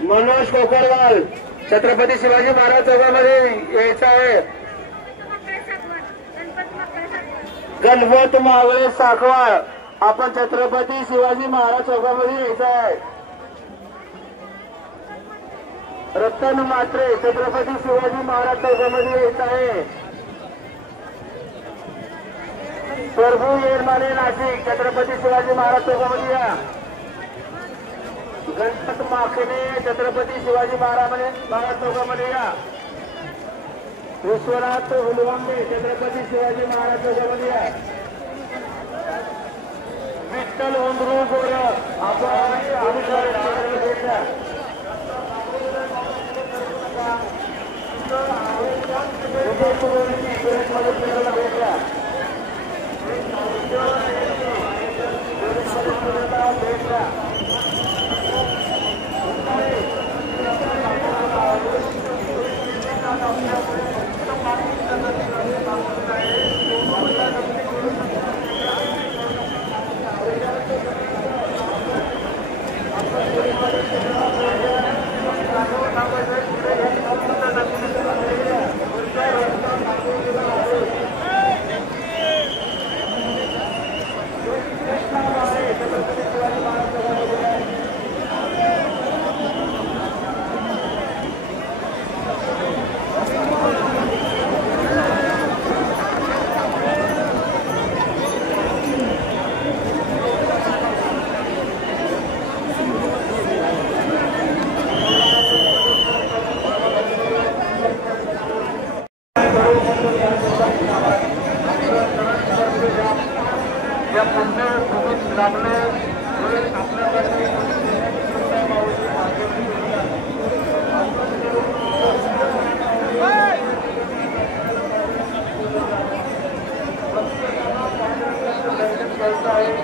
मनोज कोकरवाल छत्रपती शिवाजी महाराज चौकामध्ये यायचं आहे। गणपत मावळे साखवाळ आपण छत्रपती शिवाजी महाराज चौकामध्ये यायचं आहे। रतन मात्रे छत्रपती शिवाजी महाराज चौकामध्ये यायचं आहे। प्रभू येरमाने नाशिक छत्रपती शिवाजी महाराज चौकामध्ये या। गणपत माखणे छत्रपती शिवाजी महाराज चौकामध्ये या। विश्वनाथ हुलवंबे छत्रपती शिवाजी महाराज चौकामध्ये या। विठ्ठल उंदरू गोर आपण भेटला।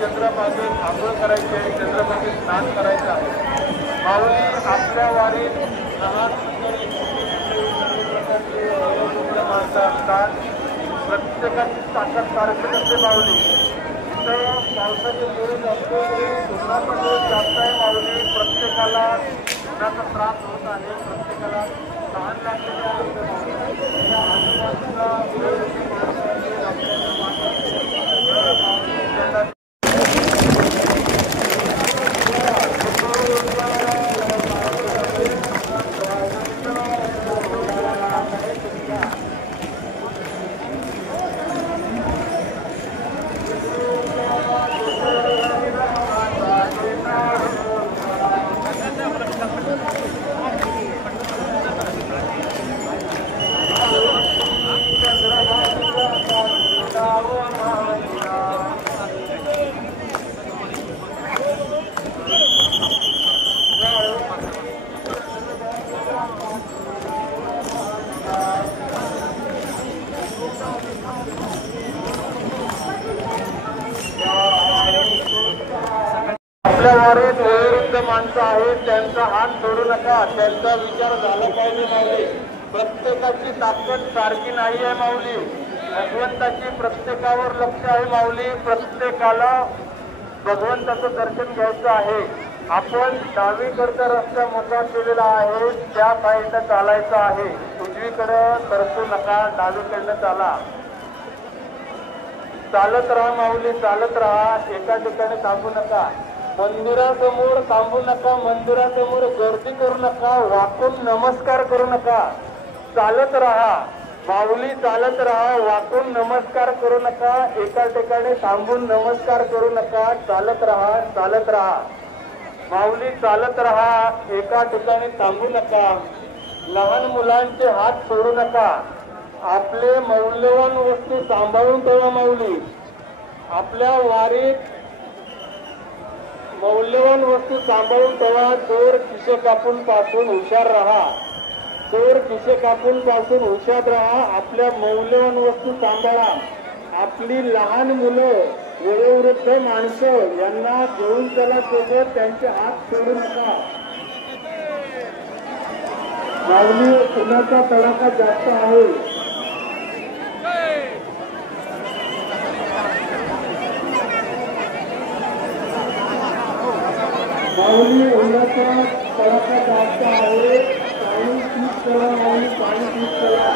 चंद्रामागे आंघोळ करायची आहे, चंद्रामागे स्नान करायचं आहे। माऊली आपल्या वारीत लहान असतात, प्रत्येकाची ताकद कारखाने असते माऊली। इथं पावसाचे दिवस असतो उन्हाचा दिवस जास्त आहे माऊली, प्रत्येकाला उन्हाचा त्रास होत आहे, प्रत्येकाला तहान लागलेली आहे। आपल्या वारीत वयोवृद्ध माणसं आहेत, त्यांचा हात सोडू नका, त्यांचा विचार झाला पाहिजे माऊली। प्रत्येकाची ताकद सारखी नाही आहे माऊली, भगवंताची प्रत्येकावर लक्ष आहे माऊली, प्रत्येकाला भगवंताचं दर्शन घ्यायचं आहे। आपण डावीकडचा रस्ता मोकळा केलेला आहे, त्या साईडनं चालायचं आहे. उजवीकडं सरकू नका, डावीकडनं चाला. चालत राहा माऊली, चालत राहा, एका ठिकाणी थांबू नका. मंदिरासमोर थांबू नका, मंदिरासमोर गर्दी करू नका, वाकून नमस्कार करू नका. चालत राहा माऊली, चालत राहा, वाकून नमस्कार करू नका, एका ठिकाणी थांबून नमस्कार करू नका. चालत राहा, चालत राहा माऊली, चालत राहा, एका ठिकाणी थांबू नका. लहान मुलांचे हात सोडू नका. आपले मौल्यवान वस्तू सांभाळून ठेवा माऊली. आपल्या वारीत मौल्यवान वस्तू सांभाळून ठेवा. चोर खिसे कापून पासून हुशार राहा. चोर खिसे कापून पासून हुशार राहा. आपल्या मौल्यवान वस्तू सांभाळा. आपली लहान मुलं, वयोवृद्ध माणसं यांना घेऊन चला सोबत, त्यांचे हात सोडू नका. माऊली, उन्हाचा तडाखा जास्त आहे. माऊली, उन्हाचा तडाखा जास्त आहे. पाणी पीक करा माऊली, पाणी पीक करा.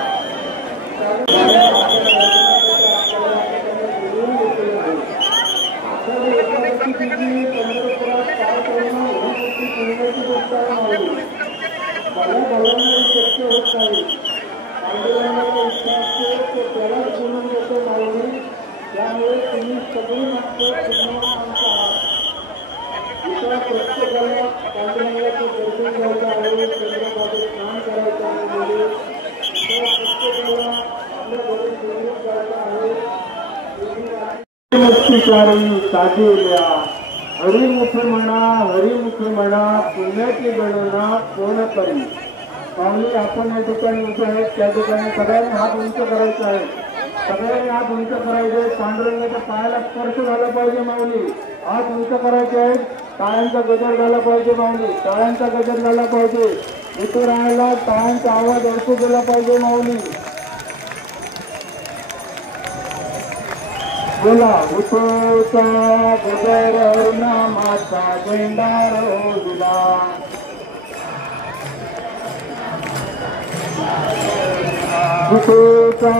शक्य होत नाही. पांडुरंगाचा विश्वास त्यालाच बोलून देतो माऊली. त्यामुळे तुम्ही सगळी माणसं प्रत्येकाला पांडुरंगाचं दर्शन घ्यायचं आहे, चंद्रभागेत स्नान करायचं आहे. प्रत्येकाला आपल्या घरी घेऊन जायचं आहे. साधेल्या हरिमुखी म्हणा पुण्याची गणना कोण करी. माऊली, आपण या ठिकाणी उभे आहेत, त्या ठिकाणी सगळ्यांनी हात उंच करायचा आहे. सगळ्यांनी हात उंच करायचे. पांडुरंगाच्या पायाला स्पर्श झाला पाहिजे माऊली. हात उंच करायचे आहेत. टाळ्यांचा गजर झाला पाहिजे माऊली. टाळ्यांचा गजर झाला पाहिजे. इथे राहायला टाळ्यांचा आवाज ऐकू गेला पाहिजे माऊली. बोला, हुतोचा गजर हरिनामाचा झेंडा रोविला. हुतोचा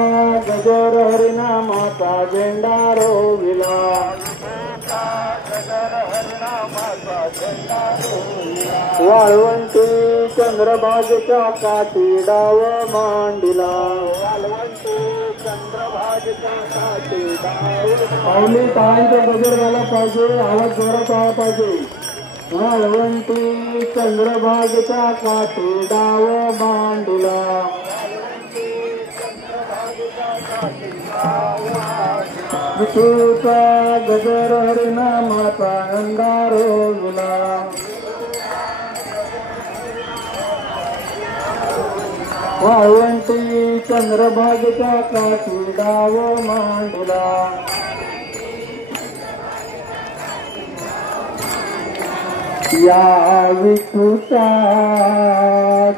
गजर हरिनामाचा झेंडा रोविला. वाळवंटी चंद्रभागेच्या काठी डाव मांडिला. पाऊली, टाळ्यांचा गजर झाला पाहिजे, आवाज जोरात आला पाहिजे. वाळवंटी चंद्रभागेच्या काठी डाव मांडिला. विठूचा गजर हरिनामाचा अंगारोविला. वाळवंटी चंद्रभागेच्या काठी डाव मांडला. या विठूचा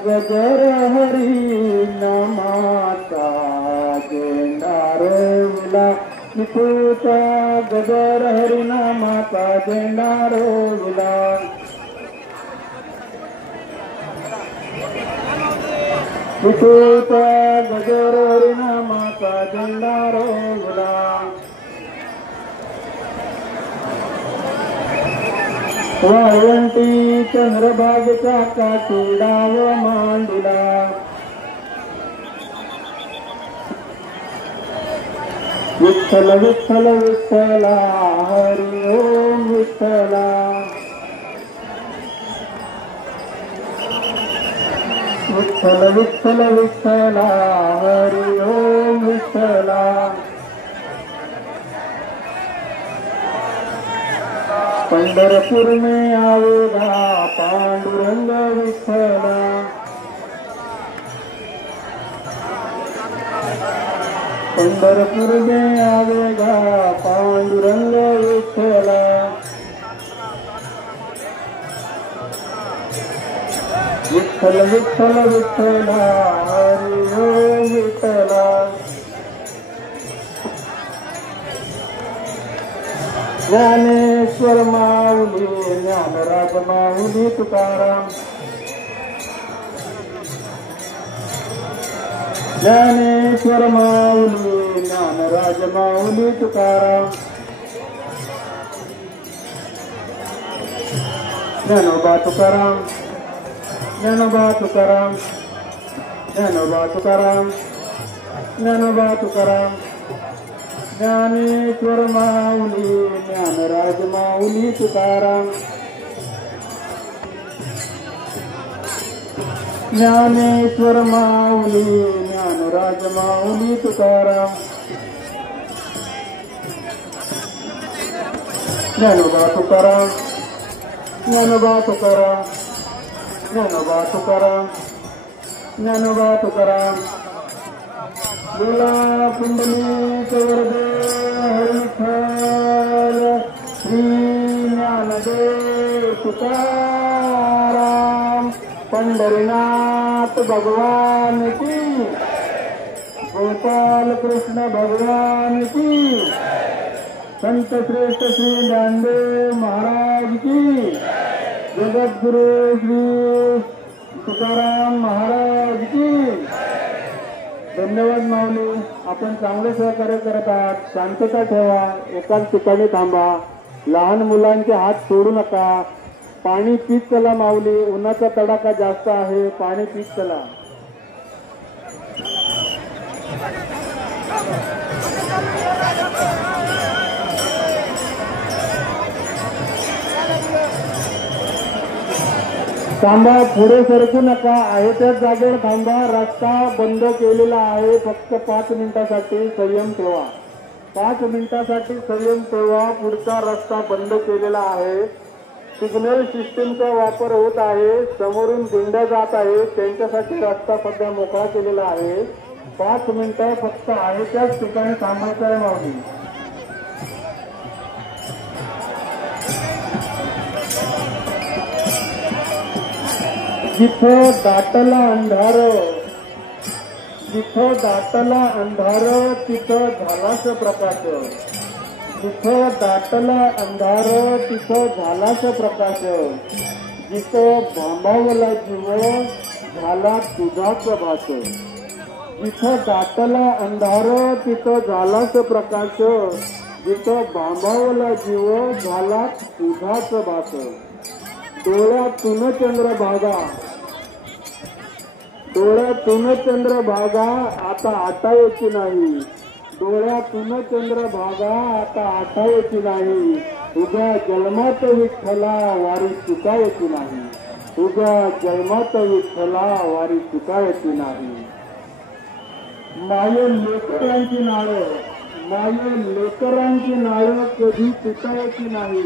गजर हरिनामाचा झेंडा रोविला. विठूचा गजर हरिनामाचा झेंडा रोविला. विठूचा गजर हरिनामाचा झेंडा रोविला. वाळवंटी चंद्रभागेच्या काठी डाव मांडिला. विठ्ठल विठ्ठल विठ्ठला हरि ओम विठ्ठला. विठ्ठल विठ्ठल विठ्ठला हरि ओम विठ्ठला. पंढरपूर में आवेगा पांडुरंग विठ्ठला. पंढरपूर में आवेगा पांडुरंग विठ्ठला. विठ्ठल विठ्ठल विठ्ठला हरि ओम विठ्ठला. ज्ञाने ज्ञानेश्वर माऊली ज्ञानराज माऊली तुकाराम ज्ञानेश्वर माऊली ज्ञानराज माऊली तुकाराम ज्ञानोबा तुकाराम ज्ञानोबा तुकाराम ज्ञानोबा तुकाराम ज्ञानोबा तुकाराम ज्ञानेश्वर माऊली ज्ञानराज माऊली तुकाराम ज्ञानेश्वर माऊली ज्ञानराज माऊली तुकाराम ज्ञानोबा तुकाराम ज्ञानोबा तुकाराम ज्ञानोबा तुकाराम ज्ञानोबा तुकाराम बोला पुंडलिक वरदे हरिठ्ठल श्री ज्ञानदेव तुकाराम पंढरीनाथ भगवान की गोपाल कृष्ण भगवान की संत श्रेष्ठ श्री ज्ञानदेव महाराज की जगद्गुरु श्री तुकाराम महाराज की धन्यवाद माऊली. आपण चांगले सहकार्य करत आहात. शांतता ठेवा, एकाच ठिकाणी थांबा, लहान मुलांचे हात सोडू नका. पाणी पीत चला माऊली, उन्हाचा तडाखा जास्त आहे, पाणी पीत चला. थांबा, पुढे सरकू नका, आहे त्याच जागेवर थांबा. रस्ता बंद केलेला आहे, फक्त 5 मिनिटासाठी संयम ठेवा. 5 मिनिटासाठी संयम ठेवा. पुढचा रस्ता बंद केलेला आहे. सिग्नल सिस्टीमचा वापर होत आहे. समोरून दिंड्या जात आहे, त्यांच्यासाठी रस्ता सध्या मोकळा केलेला आहे. 5 मिनिटं फक्त आहे त्याच ठिकाणी थांबायचं आहे माऊली. जिथं दाटला अंधार, जिथं दाटला अंधार तिथं झालाच प्रकाश. जिथं दाटला अंधार तिथं झालाच प्रकाश. जिथं भांबावला जीव झाला तुझाच भास. जिथं दाटला अंधार तिथं झालाच प्रकाश. जिथं भांबावला जीव झाला तुझाच भास. डोळ्यातून चंद्रभागा, डोळ्यातून चंद्रभागा आता आटायची नाही. डोळ्यातून चंद्रभागा आता आटायची नाही. उद्या जन्मात विठ्ठला वारी चुकायची नाही. उद्या जन्मात विठ्ठला वारी चुकायची नाही. माय लेकरांची नाळं, माय लेकरांची नाळं कधी तुटायची नाही.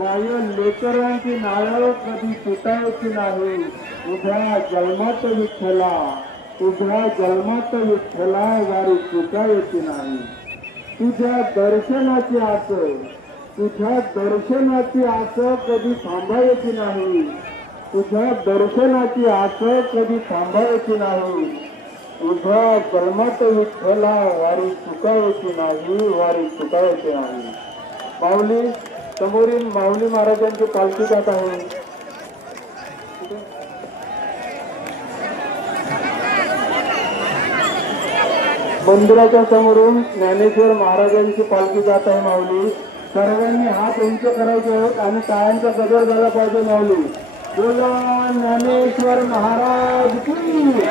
माय लेकरांची नाळं कधी तुटायची नाही. उभ्या जन्मात विठ्ठला, उभ्या जन्मात विठ्ठला वारी चुकायची नाही. तुझ्या दर्शनाची आस, तुझ्या दर्शनाची आस कधी थांबायची नाही. तुझ्या दर्शनाची आस कधी थांबायची नाही. उभ्या जन्मात विठ्ठला वारी चुकायची नाही, वारी चुकायची नाही. माऊली, समोरील माऊली महाराजांची पालखी जात आहे. मंदिराच्या समोरून ज्ञानेश्वर महाराजांची पालखी जात आहे माऊली. सर्वांनी हात उंच करायचे आहेत आणि टाळ्यांचा गजर झाला पाहिजे माऊली. बोला ज्ञानेश्वर महाराज की.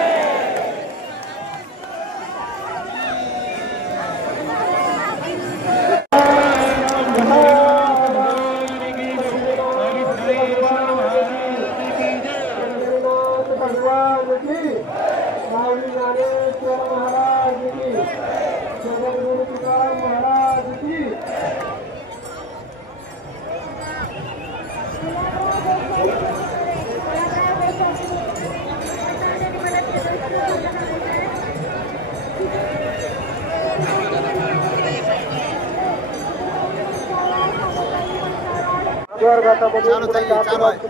घाटामध्ये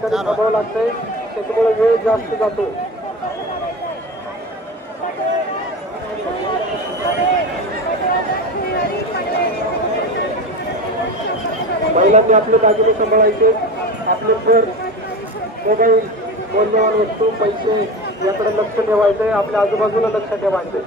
थांबावं लागतंय, त्याच्यामुळे वेळ जास्त जातो. महिलांनी आपले दागिने सांभाळायचे, आपले पर्स, मोबाईल, मौल्यवान वस्तू, पैसे याकडे लक्ष ठेवायचंय, आपल्या आजूबाजूला लक्ष ठेवायचंय.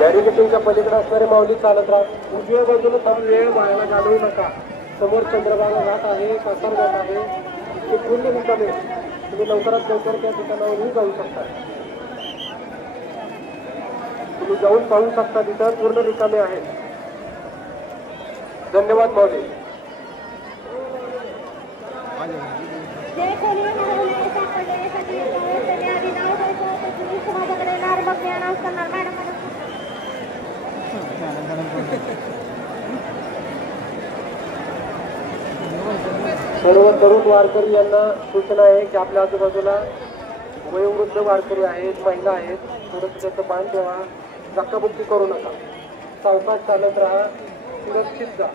बॅरिकेटिंगच्या पलीकडे असणारे माऊली चालत राहा. उजव्या बाजूला थांबून वेळ वायाला घालवू नका. समोर चंद्रभागा घाट आहे, कासार घाट आहे, ते पूर्ण रिकामे. तुम्ही लवकरात लवकर त्या ठिकाणावरही जाऊ शकता. तुम्ही जाऊन पाहू शकता, तिथं पूर्ण रिकामे आहे. धन्यवाद माऊली. सर्व तरुण वारकरी यांना सूचना आहे की आपल्या आजूबाजूला वयोवृद्ध वारकरी आहेत, महिला आहेत, थोडंसं त्याचं भान ठेवा. धक्काबुक्की करू नका. सावकाश चालत राहा, सुरक्षित जा.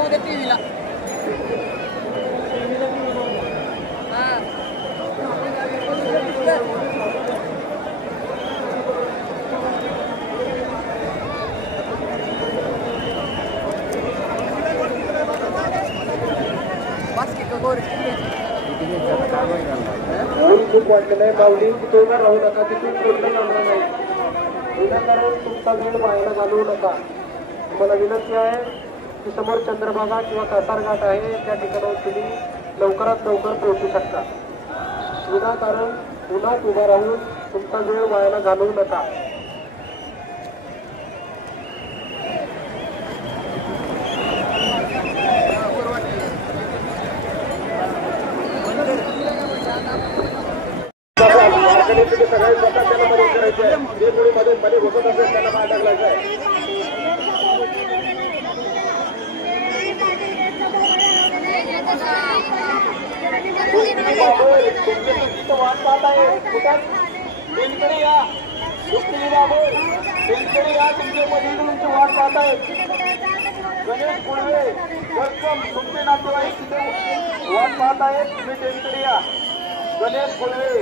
उद्या टीव्हीला ऊन खूप वाढलेलं आहे. माऊली तिथं राहू नका, तिथून पूर्ण लांबला नाही. विनाकारण तुमचा वेळ वायाला घालवू नका. तुम्हाला विनंती आहे की समोर चंद्रभागा किंवा कासार घाट आहे, त्या ठिकाणावर तुम्ही लवकरात लवकर पोहोचू शकता. विनाकारण उन्हात उभा राहून तुमचा वेळ वायाला घालवू नका. तुम्ही सगळे स्वतः त्यांना मदत करायची आहे. जे कोणी मध्ये घुसत असेल त्यांना बाहेर टाकलायचं आहे. वाट पाहत आहे कुठं पेनकडे या, पेनकडे या. तुमचे मधील तुमची वाट पाहत आहे. गणेश गुळवे वेलकम. तुमचे नातेवाईक तिथे वाट पाहत आहेत. तुम्ही पेनकडे या. गणेश गुळवे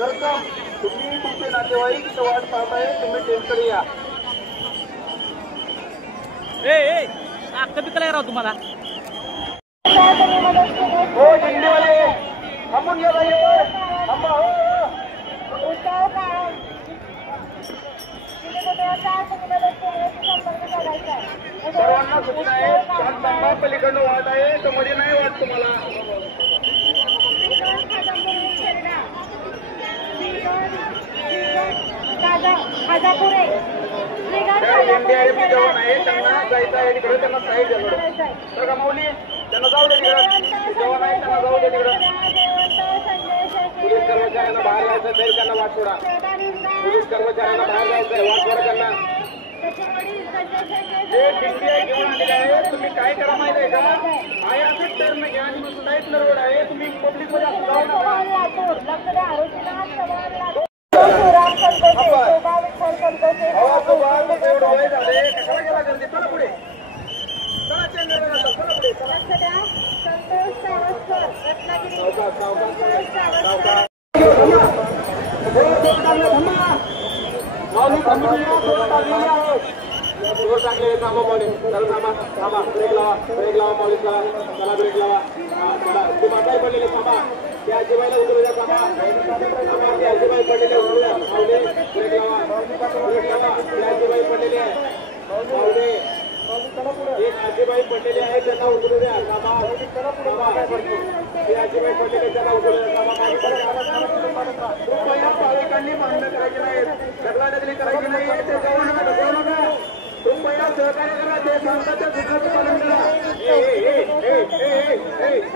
वेलकम. तुम्ही तुमचे नातेवाईक तिथे वाट पाहत आहे. तुम्ही पेनकडे या. कधी राव तुम्हाला हो दिंडीवाले थांबून घ्या बाई. थांबा. हो सर्वांना सूचना आहे. त्यात थांबा. पलीकडनं वाट आहे तर मध्ये नाही वाट तुम्हाला. जवान आहे त्यांना जायचं आहे तिकडे, त्यांना साईड द्या बरं का माऊली. त्यांना जाऊ दे तिकडं. जवान आहे त्यांना जाऊ दे तिकडं. पोलीस कर्मचाऱ्यांना बाहेर जायचं तरी त्यांना वाट सोडा. पोलीस कर्मचाऱ्यांना बाहेर जायचं वाट सोडा त्यांना. हे दिंडी आहे घेऊन आलेले आहे. तुम्ही काय करा माहिती आहे का, आहे असंच टर्न घ्या आणि मग साईडला रोड आहे. तुम्ही पब्लिक मध्ये असं जाऊ नका. एवढं वय झाले कशाला गेला गर्दी. चला पुढे. चला पुढे. टाकले थांबा मॉली. चला थांबा. ब्रेक लावा मॉलिस लावा. चला ब्रेक लावा. ते माताई पडलेले थांबा. त्या आजीबाईला उतरू द्या. थांबा. त्या आजीबाई पडलेले उतरू द्या. माऊली ब्रेक लावा. त्या आजीबाई पडलेले आहे. माऊली एक आजीबाई पडलेले आहेत त्यांना उचलू द्या. आजीबाई पडलेले त्यांना उचलू द्या. कृपया पालकांनी भांडण करायची नाही, ढकलाढकली करायची नाही. ते जाऊ नका, ढकलू नका. कृपया सहकार्य करा. ते सांगतात त्या सूचनाचं पालन करा.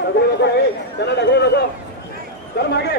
ढकलू नको, त्यांना ढकलू नको. चल मागे.